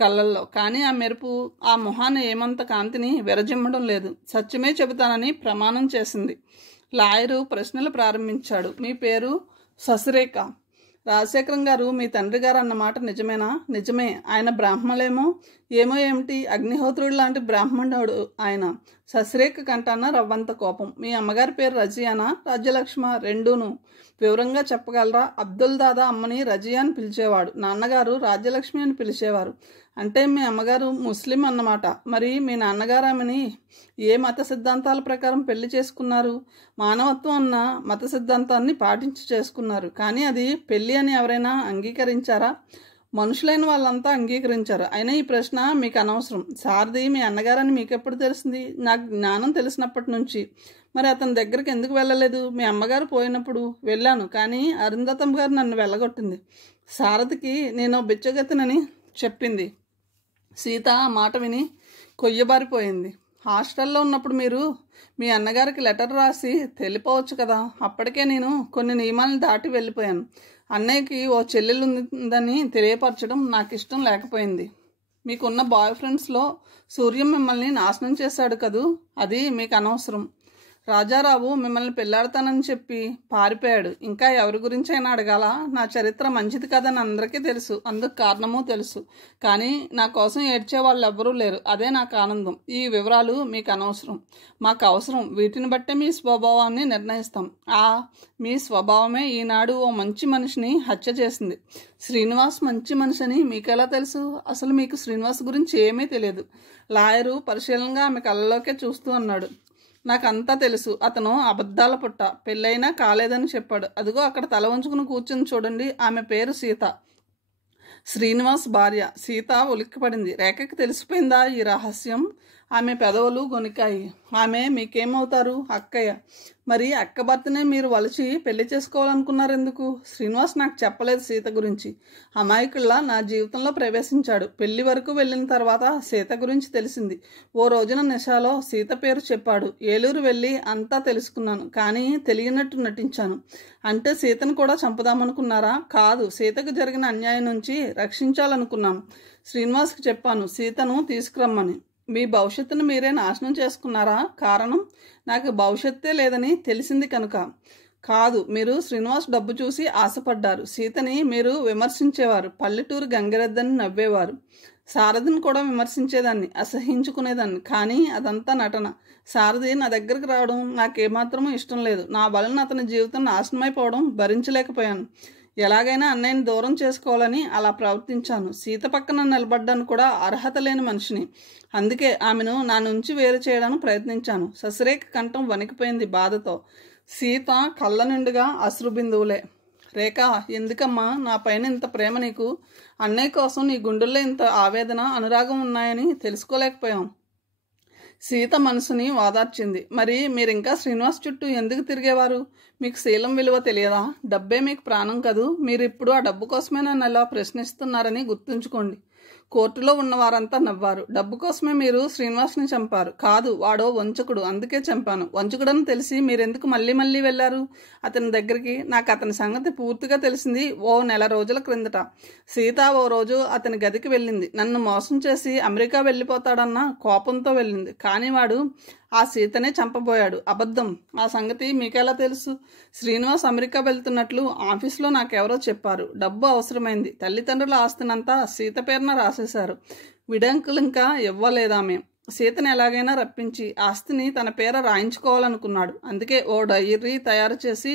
కళ్ళల్లో. కానీ ఆ మెరుపు ఆ మొహాన్ని ఏమంత కాంతిని విరజిమ్మడం లేదు. సత్యమే చెబుతానని ప్రమాణం చేసింది. లాయరు ప్రశ్నలు ప్రారంభించాడు. మీ పేరు? శశిరేఖ. రాజశేఖరం గారు మీ తండ్రి గారు అన్నమాట నిజమేనా? నిజమే. ఆయన బ్రాహ్మలేమో ఏమో ఏమిటి, అగ్నిహోత్రుడు లాంటి బ్రాహ్మణుడు ఆయన. శశిరేఖ కంటాన రవ్వంత కోపం. మీ అమ్మగారి పేరు రజియానా, రాజ్యలక్ష్మ? రెండూను. వివరంగా చెప్పగలరా? అబ్దుల్ దాదా అమ్మని రజియా అని పిలిచేవాడు. నాన్నగారు రాజ్యలక్ష్మి అని పిలిచేవారు. అంటే మీ అమ్మగారు ముస్లిం అన్నమాట. మరి మీ నాన్నగారు ఆమెని ఏ మత సిద్ధాంతాల ప్రకారం పెళ్లి చేసుకున్నారు? మానవత్వం అన్న మత సిద్ధాంతాన్ని పాటించి చేసుకున్నారు. కానీ అది పెళ్లి అని ఎవరైనా అంగీకరించారా? మనుషులైన వాళ్ళంతా అంగీకరించారు. అయినా ఈ ప్రశ్న మీకు అనవసరం. సారథి మీ అన్నగారని మీకెప్పుడు తెలిసింది? నాకు జ్ఞానం తెలిసినప్పటి నుంచి. మరి అతని దగ్గరికి ఎందుకు వెళ్ళలేదు? మీ అమ్మగారు పోయినప్పుడు వెళ్ళాను, కానీ అరుంధతమ్మ గారు నన్ను వెళ్ళగొట్టింది. సారథికి నేను బిచ్చగతినని చెప్పింది. సీత ఆ మాట విని కొయ్యబారిపోయింది. హాస్టల్లో ఉన్నప్పుడు మీరు మీ అన్నగారికి లెటర్ రాసి తెలిపవచ్చు కదా. అప్పటికే నేను కొన్ని నియమాలను దాటి వెళ్ళిపోయాను. అన్నయ్యకి ఓ చెల్లెలు ఉందని తెలియపరచడం నాకు ఇష్టం లేకపోయింది. మీకున్న బాయ్ ఫ్రెండ్స్లో సూర్యం మిమ్మల్ని నాశనం చేశాడు కదూ, అది మీకు అనవసరం. రాజారావు మిమ్మల్ని పెళ్లాడతానని చెప్పి పారిపోయాడు. ఇంకా ఎవరి గురించి అయినా అడగాల? నా చరిత్ర మంచిది కాదని అందరికీ తెలుసు, అందుకు కారణమూ తెలుసు. కానీ నా కోసం ఏడ్చే వాళ్ళు ఎవ్వరూ లేరు. అదే నాకు ఆనందం. ఈ వివరాలు మీకు అనవసరం, మాకు అవసరం. వీటిని బట్టే మీ స్వభావాన్ని నిర్ణయిస్తాం. మీ స్వభావమే ఈనాడు ఓ మంచి మనిషిని హత్య చేసింది. శ్రీనివాస్ మంచి మనిషి అని మీకెలా తెలుసు? అసలు మీకు శ్రీనివాస్ గురించి ఏమీ తెలియదు. లాయరు పరిశీలనగా ఆమె కళ్ళలోకే చూస్తూ అన్నాడు. నాకంతా తెలుసు. అతను అబద్ధాల పుట్ట. పెళ్ళైనా కాలేదని చెప్పాడు. అదిగో అక్కడ తల వంచుకుని కూర్చుని చూడండి, ఆమె పేరు సీత, శ్రీనివాస్ భార్య. సీత ఉలిక్కిపడింది. రేఖకి తెలిసిపోయిందా ఈ రహస్యం? ఆమె పెదవులు గొనికాయి. ఆమె మీకేమవుతారు? అక్కయ్య. మరి అక్క భర్తనే మీరు వలిచి పెళ్లి చేసుకోవాలనుకున్నారు ఎందుకు? శ్రీనివాస్ నాకు చెప్పలేదు సీత గురించి. అమాయకుల్లా నా జీవితంలో ప్రవేశించాడు. పెళ్లి వరకు వెళ్ళిన తర్వాత సీత గురించి తెలిసింది. ఓ రోజున నిషాలో సీత పేరు చెప్పాడు. ఏలూరు వెళ్ళి అంతా తెలుసుకున్నాను. కానీ తెలియనట్టు నటించాను. అంటే సీతను కూడా చంపుదామనుకున్నారా? కాదు, సీతకు జరిగిన అన్యాయం నుంచి రక్షించాలనుకున్నాను. శ్రీనివాస్కి చెప్పాను సీతను తీసుకురమ్మని. మీ భవిష్యత్తును మీరే నాశనం చేసుకున్నారా? కారణం నాకు భవిష్యత్తే లేదని తెలిసింది కనుక. కాదు, మీరు శ్రీనివాస్ డబ్బు చూసి ఆశపడ్డారు. సీతని మీరు విమర్శించేవారు. పల్లెటూరు గంగిరెద్దని నవ్వేవారు. శారదను కూడా విమర్శించేదాన్ని, అసహించుకునేదాన్ని. కానీ అదంతా నటన. శారది నా దగ్గరికి రావడం నాకేమాత్రమూ ఇష్టం లేదు. నా వలన అతని జీవితం నాశనమైపోవడం భరించలేకపోయాను. ఎలాగైనా అన్నయ్యని దూరం చేసుకోవాలని అలా ప్రవర్తించాను. సీత పక్కన నిలబడ్డానికి కూడా అర్హత లేని మనిషిని. అందుకే ఆమెను నా నుంచి వేరు చేయడానికి ప్రయత్నించాను. ససిరేఖ కంఠం వణికిపోయింది బాధతో. సీత కళ్ళ నిండుగా అశ్రుబిందువులే. రేఖ, ఎందుకమ్మా నా పైన ఇంత ప్రేమ నీకు? అన్నయ్య కోసం నీ గుండెల్లో ఇంత ఆవేదన, అనురాగం ఉన్నాయని తెలుసుకోలేకపోయాం. సీత మనసుని వాదార్చింది. మరి మీరింకా శ్రీనివాస్ చుట్టూ ఎందుకు తిరిగేవారు? మీకు శీలం విలువ తెలియదా? డబ్బే మీకు ప్రాణం కదూ. మీరు ఇప్పుడు ఆ డబ్బు కోసమే నన్ను ఎలా ప్రశ్నిస్తున్నారని గుర్తుంచుకోండి. కోర్టులో ఉన్నవారంతా నవ్వారు. డబ్బు కోసమే మీరు శ్రీనివాస్ని చంపారు. కాదు, వాడో వంచకుడు, అందుకే చంపాను. వంచకుడని తెలిసి మీరెందుకు మళ్ళీ మళ్ళీ వెళ్ళారు అతని దగ్గరికి? నాకు అతని సంగతి పూర్తిగా తెలిసింది ఓ నెల రోజుల క్రిందట. సీత ఓ రోజు అతని గదికి వెళ్ళింది. నన్ను మోసం చేసి అమెరికా వెళ్ళిపోతాడన్న కోపంతో వెళ్ళింది. కానీ వాడు ఆ సీతనే చంపబోయాడు. అబద్ధం. ఆ సంగతి మీకెలా తెలుసు? శ్రీనివాస్ అమెరికా వెళ్తున్నట్లు ఆఫీస్లో నాకెవరో చెప్పారు. డబ్బు అవసరమైంది. తల్లిదండ్రుల ఆస్తినంతా సీత పేరున రాసేశారు. విడాంకులు ఇంకా ఇవ్వలేదామె. సీతను ఎలాగైనా రప్పించి ఆస్తిని తన పేర రాయించుకోవాలనుకున్నాడు. అందుకే ఓ డైరీ తయారు చేసి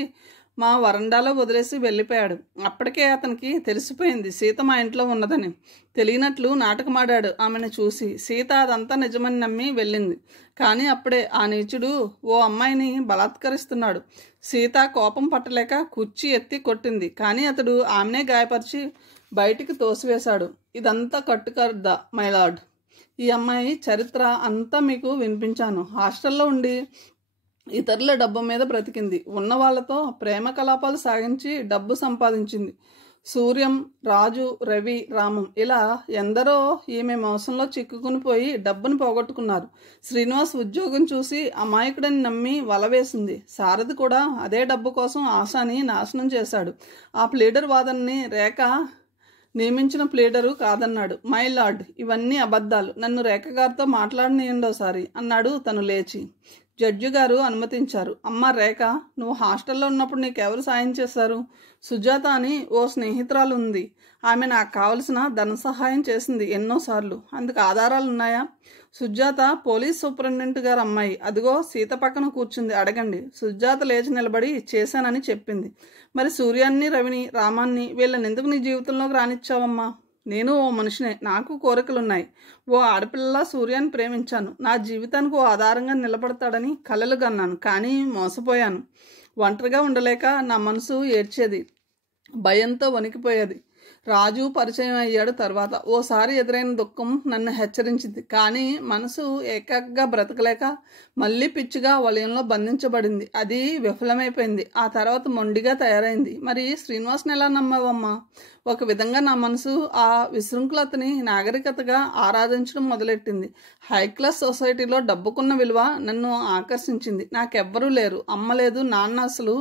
మా వరండాలో వదిలేసి వెళ్ళిపోయాడు. అప్పటికే అతనికి తెలిసిపోయింది సీత మా ఇంట్లో ఉన్నదని. తెలియనట్లు నాటకమాడాడు ఆమెను చూసి. సీత అదంతా నిజమని నమ్మి వెళ్ళింది. కానీ అప్పుడే ఆ నీచుడు ఓ అమ్మాయిని బలాత్కరిస్తున్నాడు. సీత కోపం పట్టలేక కుర్చీ ఎత్తి కొట్టింది. కానీ అతడు ఆమెనే గాయపరిచి బయటికి తోసివేశాడు. ఇదంతా కట్టుకర్ద మైలార్డ్. ఈ అమ్మాయి చరిత్ర అంతా మీకు వినిపించాను. హాస్టల్లో ఉండి ఇతరుల డబ్బు మీద బ్రతికింది. ఉన్న వాళ్లతో ప్రేమ కలాపాలు సాగించి డబ్బు సంపాదించింది. సూర్యం, రాజు, రవి, రామం ఇలా ఎందరో ఈమె మోసంలో చిక్కుకుని పోయి డబ్బును పోగొట్టుకున్నారు. శ్రీనివాస్ ఉద్యోగం చూసి అమాయకుడని నమ్మి వలవేసింది. శారద కూడా అదే డబ్బు కోసం ఆశాని నాశనం చేశాడు. ఆ ప్లీడర్ వాదనని రేఖ నియమించిన ప్లీడరు కాదన్నాడు. మై లార్డ్, ఇవన్నీ అబద్ధాలు. నన్ను రేఖ గారితో మాట్లాడనీయండోసారి అన్నాడు తను లేచి. జడ్జి గారు అనుమతించారు. అమ్మ రేఖ, నువ్వు హాస్టల్లో ఉన్నప్పుడు నీకెవరు సాయం చేశారు? సుజాత అని ఓ స్నేహితురాలు ఉంది. ఆమె నాకు కావలసిన ధన సహాయం చేసింది ఎన్నోసార్లు. అందుకు ఆధారాలు ఉన్నాయా? సుజాత పోలీస్ సూపరింటెండెంట్ గారు అమ్మాయి. అదిగో సీత పక్కన కూర్చుంది, అడగండి. సుజాత లేచి నిలబడి చేశానని చెప్పింది. మరి సూర్యాన్ని, రవిని, రామాన్ని వీళ్ళని ఎందుకు నీ జీవితంలోకి రానిచ్చావమ్మా? నేను ఓ మనిషినే, నాకు కోరికలున్నాయి. ఓ ఆడపిల్లలా సూర్యాన్ని ప్రేమించాను. నా జీవితానికి ఓ ఆధారంగా నిలబడతాడని కలలు కన్నాను. కానీ మోసపోయాను. ఒంటరిగా ఉండలేక నా మనసు ఏడ్చేది, భయంతో వణికిపోయేది. రాజు పరిచయం అయ్యాడు తర్వాత. ఓసారి ఎదురైన దుఃఖం నన్ను హెచ్చరించింది. కానీ మనసు ఏకాగ్రగా బ్రతకలేక మళ్ళీ పిచ్చిగా వలయంలో బంధించబడింది. అది విఫలమైపోయింది. ఆ తర్వాత మొండిగా తయారైంది. మరి శ్రీనివాస్ని ఎలా నమ్మావమ్మా? ఒక విధంగా నా మనసు ఆ విశృంఖలతని నాగరికతగా ఆరాధించడం మొదలెట్టింది. హై క్లాస్ సొసైటీలో డబ్బుకున్న విలువ నన్ను ఆకర్షించింది. నాకెవ్వరూ లేరు. అమ్మ లేదు, నాన్న అసలు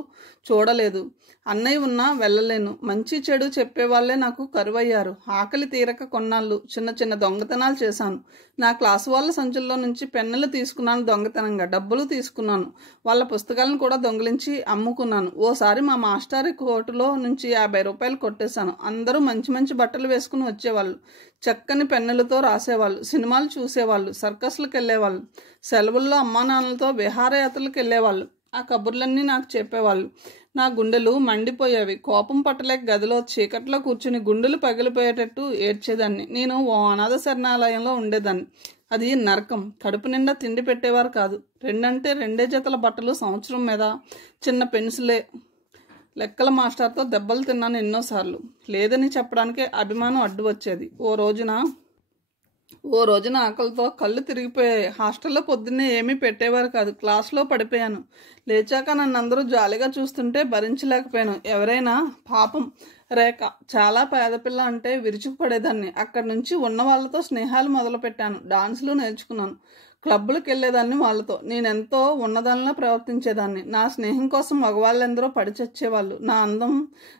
చూడలేదు. అన్నయ్య ఉన్నా వెళ్ళలేను. మంచి చెడు చెప్పేవాళ్లే నాకు కరువయ్యారు. ఆకలి తీరక కొన్నాళ్ళు చిన్న చిన్న దొంగతనాలు చేశాను. నా క్లాసు వాళ్ళ సంచుల్లో నుంచి పెన్నులు తీసుకున్నాను దొంగతనంగా. డబ్బులు తీసుకున్నాను. వాళ్ళ పుస్తకాలను కూడా దొంగిలించి అమ్ముకున్నాను. ఓసారి మా మాస్టారి కోటులో నుంచి 50 రూపాయలు కొట్టేశాను. అందరూ మంచి మంచి బట్టలు వేసుకుని వచ్చేవాళ్ళు. చక్కని పెన్నులతో రాసేవాళ్ళు. సినిమాలు చూసేవాళ్ళు. సర్కస్లకు వెళ్ళేవాళ్ళు. సెలవుల్లో అమ్మా నాన్నలతో విహారయాత్రలకు వెళ్ళేవాళ్ళు. ఆ కబుర్లన్నీ నాకు చెప్పేవాళ్ళు. నా గుండెలు మండిపోయేవి. కోపం పట్టలేక గదిలో చీకట్లో కూర్చుని గుండెలు పగిలిపోయేటట్టు ఏడ్చేదాన్ని. నేను ఓ అనాథ శరణాలయంలో ఉండేదాన్ని. అది నరకం. కడుపు నిండా తిండి పెట్టేవారు కాదు. 2 జతల బట్టలు, సంవత్సరం మీద చిన్న పెన్సిలే. లెక్కల మాస్టర్తో దెబ్బలు తిన్నాను ఎన్నోసార్లు. లేదని చెప్పడానికే అభిమానం అడ్డు వచ్చేది. ఓ రోజున ఓ రోజున ఆకలితో కళ్ళు తిరిగిపోయాయి. హాస్టల్లో పొద్దున్నే ఏమీ పెట్టేవారు కాదు. క్లాస్లో పడిపోయాను. లేచాక నన్ను అందరూ జాలిగా చూస్తుంటే భరించలేకపోయాను. ఎవరైనా పాపం రేఖ చాలా పేదపిల్ల అంటే విరుచుకుపడేదాన్ని. అక్కడి నుంచి ఉన్న వాళ్ళతో స్నేహాలు మొదలుపెట్టాను. డాన్సులు నేర్చుకున్నాను. క్లబ్బులకు వెళ్ళేదాన్ని వాళ్ళతో. నేనెంతో ఉన్నదానిలా ప్రవర్తించేదాన్ని. నా స్నేహం కోసం మగవాళ్ళెందరో పడి చచ్చేవాళ్ళు. నా అందం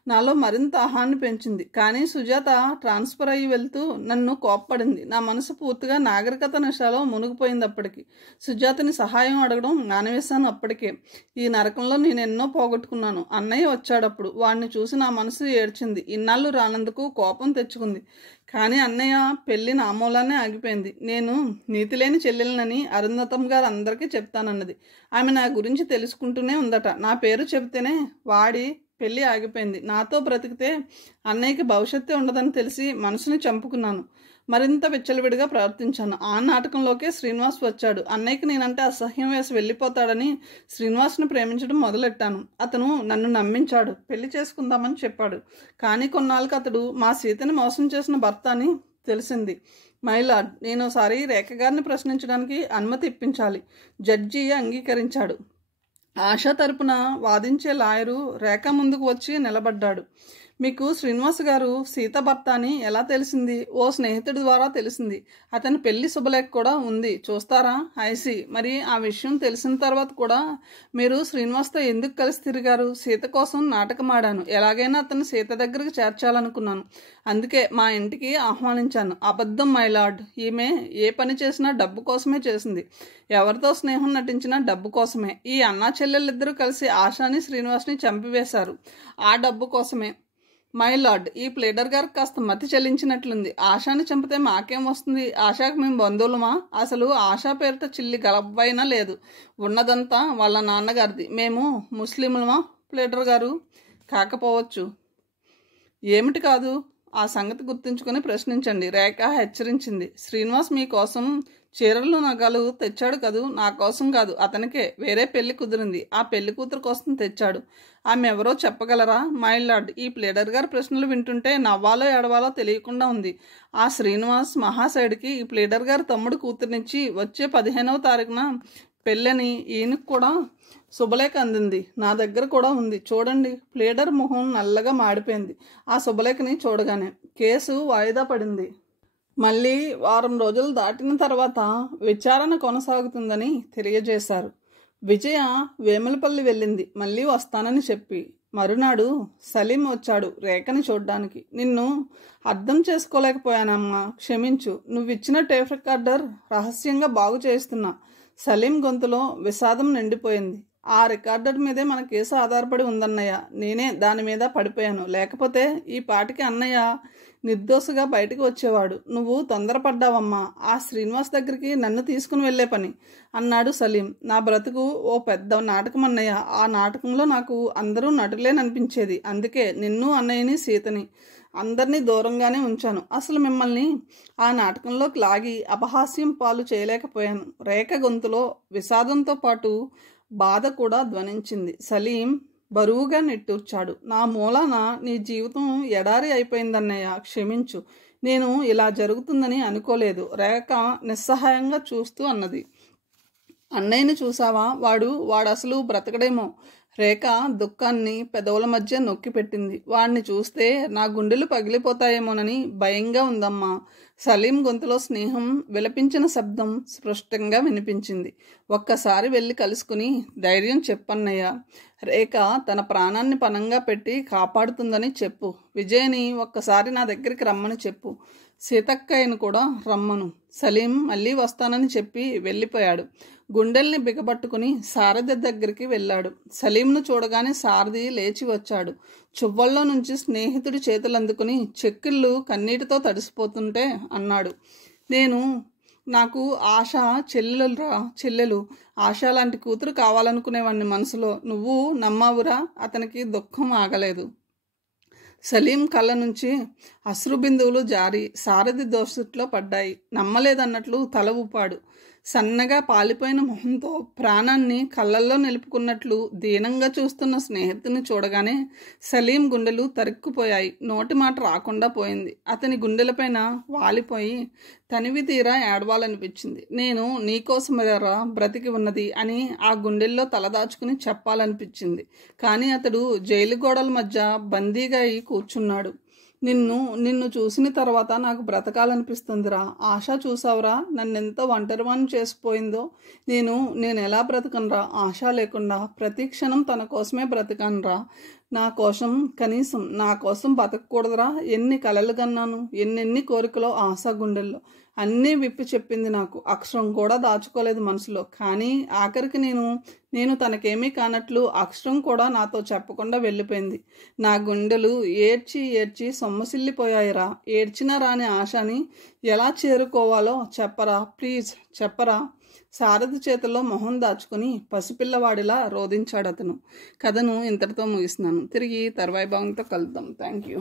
నాలో మరింత ఆహాన్ని పెంచింది. కానీ సుజాత ట్రాన్స్ఫర్ అయ్యి వెళ్తూ నన్ను కోప్పడింది. నా మనసు పూర్తిగా నాగరికత నిషాలో మునిగిపోయింది. అప్పటికి సుజాతని సహాయం అడగడం మానేవేశాను. అప్పటికే ఈ నరకంలో నేను ఎన్నో పోగొట్టుకున్నాను. అన్నయ్య వచ్చాడప్పుడు. వాడిని చూసి నా మనసు ఏడ్చింది. ఇన్నాళ్ళు రానందుకు కోపం తెచ్చుకుంది. కానీ అన్నయ్య పెళ్లి నా మూలానే ఆగిపోయింది. నేను నీతిలేని చెల్లెలనని అరుంధతం గారు అందరికీ చెప్తానన్నది. ఆమె నా గురించి తెలుసుకుంటూనే ఉందట. నా పేరు చెబితేనే వాడి పెళ్ళి ఆగిపోయింది. నాతో బ్రతికితే అన్నయ్యకి భవిష్యత్తు ఉండదని తెలిసి మనసుని చంపుకున్నాను. మరింత విచ్చలవిడిగా ప్రవర్తించాను. ఆ నాటకంలోకే శ్రీనివాస్ వచ్చాడు. అన్నయ్యకి నేనంటే అసహ్యం వేసి వెళ్ళిపోతాడని శ్రీనివాస్ను ప్రేమించడం మొదలెట్టాను. అతను నన్ను నమ్మించాడు. పెళ్లి చేసుకుందామని చెప్పాడు. కానీ కొన్నాళ్ళకి అతడు మా సీతని మోసం చేసిన భర్త అని తెలిసింది. మైలార్డ్, నేను ఒకసారి రేఖ గారిని ప్రశ్నించడానికి అనుమతి ఇప్పించాలి. జడ్జి అంగీకరించాడు. ఆశ తరపున వాదించే లాయరు రేఖ ముందుకు వచ్చి నిలబడ్డాడు. మీకు శ్రీనివాస్ గారు సీత భర్త అని ఎలా తెలిసింది? ఓ స్నేహితుడి ద్వారా తెలిసింది. అతని పెళ్లి శుభలేఖ కూడా ఉంది. చూస్తారా? ఐసి. మరి ఆ విషయం తెలిసిన తర్వాత కూడా మీరు శ్రీనివాస్తో ఎందుకు కలిసి తిరిగారు? సీత కోసం నాటకం ఆడాను. ఎలాగైనా అతన్ని సీత దగ్గరికి చేర్చాలనుకున్నాను. అందుకే మా ఇంటికి ఆహ్వానించాను. అబద్ధం మైలార్డ్. ఈమె ఏ పని చేసినా డబ్బు కోసమే చేసింది. ఎవరితో స్నేహం నటించినా డబ్బు కోసమే. ఈ అన్నా చెల్లెళ్ళిద్దరూ కలిసి ఆశాని శ్రీనివాస్ని చంపివేశారు. ఆ డబ్బు కోసమే. మై లార్డ్, ఈ ప్లేడర్ గారికి కాస్త మతి చెల్లించినట్లుంది. ఆశాని చంపితే మాకేం వస్తుంది? ఆశాకి మేము బంధువులమా? అసలు ఆశా పేరిట చిల్లి గలబ్బైనా లేదు. ఉన్నదంతా వాళ్ళ నాన్నగారిది. మేము ముస్లింలమా ప్లేడర్ గారు? కాకపోవచ్చు. ఏమిటి కాదు? ఆ సంగతి గుర్తుంచుకొని ప్రశ్నించండి, రేఖ హెచ్చరించింది. శ్రీనివాస్ మీకోసం చీరలు నగలు తెచ్చాడు కదూ? నా కోసం కాదు, అతనికే వేరే పెళ్లి కుదిరింది. ఆ పెళ్లి కూతురు కోసం తెచ్చాడు. ఆమె ఎవరో చెప్పగలరా? మై లార్డ్, ఈ ప్లేడర్ గారి ప్రశ్నలు వింటుంటే నవ్వాలో ఏడవాలో తెలియకుండా ఉంది. ఆ శ్రీనివాస్ మహాశయుడికి ఈ ప్లేడర్ గారి తమ్ముడు కూతురునిచ్చి వచ్చే 15వ తారీఖున పెళ్ళని ఈయనకు కూడా శుభలేఖ అందింది. నా దగ్గర కూడా ఉంది. చూడండి. ప్లేడర్ మొహం నల్లగా మాడిపోయింది ఆ శుభలేఖని చూడగానే. కేసు వాయిదా పడింది. మళ్ళీ వారం రోజులు దాటిన తర్వాత విచారణ కొనసాగుతుందని తెలియజేశారు. విజయ వేములపల్లి వెళ్ళింది. మళ్ళీ వస్తానని చెప్పి. మరునాడు సలీం వచ్చాడు రేఖని చూడ్డానికి. నిన్ను అర్థం చేసుకోలేకపోయానమ్మా, క్షమించు. నువ్విచ్చిన టేప్ రికార్డర్ రహస్యంగా బాగు చేస్తున్నా. సలీం గొంతులో విషాదం నిండిపోయింది. ఆ రికార్డర్ మీదే మన కేసు ఆధారపడి ఉందన్నయ్య. నేనే దాని మీద పడిపోయాను. లేకపోతే ఈ పాటికి అన్నయ్య నిర్దోషిగా బయటకు వచ్చేవాడు. నువ్వు తొందరపడ్డావమ్మా. ఆ శ్రీనివాస్ దగ్గరికి నన్ను తీసుకుని వెళ్లే పని అన్నాడు సలీం. నా బ్రతుకు ఓ పెద్ద నాటకం అన్నయ్య. ఆ నాటకంలో నాకు అందరూ నటులేననిపించేది. అందుకే నిన్ను, అన్నయ్యని, సీతని అందరినీ దూరంగానే ఉంచాను. అసలు మిమ్మల్ని ఆ నాటకంలోకి లాగి అపహాస్యం పాలు చేయలేకపోయాను. రేఖ గొంతులో విషాదంతో పాటు బాధ కూడా ధ్వనించింది. సలీం బరువుగా నిట్టూర్చాడు. నా మూలాన నీ జీవితం ఎడారి అయిపోయిందన్నయ్య, క్షమించు. నేను ఇలా జరుగుతుందని అనుకోలేదు. రేఖ నిస్సహాయంగా చూస్తూ అన్నది. అన్నయ్యని చూసావా? వాడు అసలు బ్రతకడేమో. రేఖ దుఃఖాన్ని పెదవుల మధ్య నొక్కి పెట్టింది. వాడిని చూస్తే నా గుండెలు పగిలిపోతాయేమోనని భయంగా ఉందమ్మా. సలీం గొంతులో స్నేహం విలపించిన శబ్దం స్పష్టంగా వినిపించింది. ఒక్కసారి వెళ్ళి కలుసుకుని ధైర్యం చెప్పన్నయ్య. రేఖ తన ప్రాణాన్ని పణంగా పెట్టి కాపాడుతుందని చెప్పు. విజయని ఒక్కసారి నా దగ్గరికి రమ్మని చెప్పు. సీతక్కయ్యను కూడా రమ్మను. సలీం మళ్ళీ వస్తానని చెప్పి వెళ్ళిపోయాడు. గుండెల్ని బిగబట్టుకుని సారథి దగ్గరికి వెళ్ళాడు. సలీంను చూడగానే సారథి లేచి వచ్చాడు. చువ్వల్లో నుంచి స్నేహితుడి చేతులు అందుకుని చెక్కిళ్ళు కన్నీటితో తడిసిపోతుంటే అన్నాడు, నాకు ఆశ చెల్లెలు. ఆశ లాంటి కూతురు కావాలనుకునేవాడిని మనసులో. నువ్వు నమ్మావురా? అతనికి దుఃఖం ఆగలేదు. సలీం కళ్ళ నుంచి అశ్రు బిందువులు జారి సారథి దోషట్లో పడ్డాయి. నమ్మలేదన్నట్లు తల ఊపాడు. సన్నగా పాలిపోయిన మొహంతో ప్రాణాన్ని కళ్ళల్లో నిలుపుకున్నట్లు దీనంగా చూస్తున్న స్నేహితుని చూడగానే సలీం గుండెలు తరుక్కుపోయాయి. నోటి మాట రాకుండా పోయింది. అతని గుండెలపైన వాలిపోయి తనివి తీరా ఏడవాలనిపించింది. నేను నీకోసమేరా బ్రతికి ఉన్నది అని ఆ గుండెల్లో తలదాచుకుని చెప్పాలనిపించింది. కానీ అతడు జైలు గోడల మధ్య బందీగా అయి కూర్చున్నాడు. నిన్ను చూసిన తర్వాత నాకు బ్రతకాలనిపిస్తుందిరా. ఆశ చూసావురా నన్నెంత ఒంటరివాణ్ణి చేసిపోయిందో. నేను ఎలా బ్రతకనురా ఆశ లేకుండా? ప్రతి క్షణం తన కోసమే బ్రతకనురా. కనీసం నా కోసం బతకూడదురా? ఎన్ని కలలు కన్నాను, ఎన్నెన్ని కోరికలో ఆశ గుండెల్లో. అన్నీ విప్పి చెప్పింది నాకు. అక్షరం కూడా దాచుకోలేదు మనసులో. కానీ ఆఖరికి నేను తనకేమీ కానట్లు అక్షరం కూడా నాతో చెప్పకుండా వెళ్ళిపోయింది. నా గుండెలు ఏడ్చి ఏడ్చి సొమ్మసిల్లిపోయాయిరా. ఏడ్చినా రాని ఆశని ఎలా చేరుకోవాలో చెప్పరా, ప్లీజ్ చెప్పరా. సారథి చేతిలో మొహం దాచుకుని పసిపిల్లవాడిలా రోధించాడు అతను. కథను ఇంతటితో ముగిస్తున్నాను. తిరిగి తర్వాయి భాగంతో కలుద్దాం. Thank you.